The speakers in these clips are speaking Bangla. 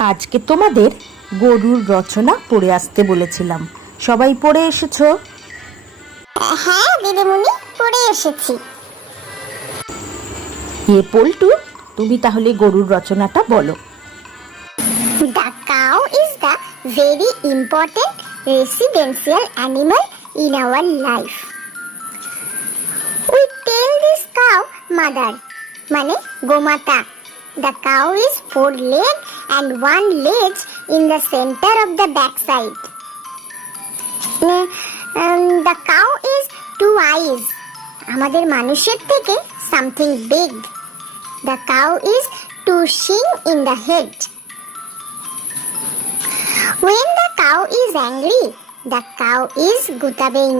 আজকে তোমাদের গরুর রচনা পড়ে আসতে বলেছিলাম, সবাই পড়ে এসেছো? হ্যাঁ দিদিমণি, পড়ে এসেছি। পল্টু, তুমি তাহলে গরুর রচনাটা বলো। The cow is the very important residential animal in our life. We tell this cow mother, মানে গোমাতা. The cow is 4 legs and 1 leg in the center of the backside. The cow is 2 eyes. আমাদের মানুষের থেকে something big. The cow is 2 shins in the head. When the cow is angry, the cow is Gutabain.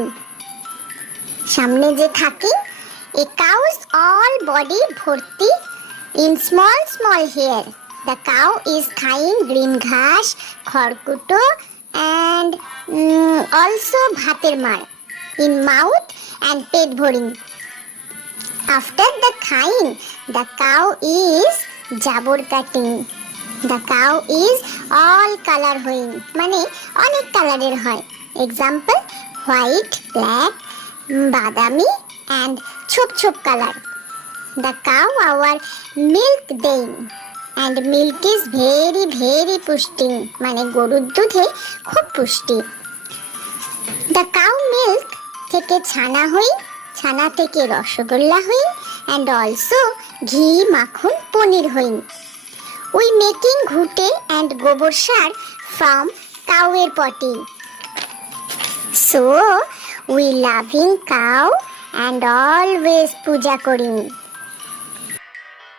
সামনে যে থাকে, a cow's all body ভর্তি in small hair. The cow is Khaing green ঘাস, খড়কুটো and also ভাতের মাড় in mouth and পেট ভরিং. After the খাইং, the cow is জাবর কাটিং. The cow is all color হইং, মানে অনেক কালারের হয়. Example, white, black, বাদামি and ছোপ color. The cow our milk দেইং and milk is very পুষ্টি, মানে গরুর দুধে খুব পুষ্টি. The cow milk থেকে ছানা হই, ছানা থেকে রসগোল্লা হই and also ঘি, মাখন, পনির হই. We making ঘুটে and গোবর সার from cow এর potty. So we loving cow and always পূজা করি.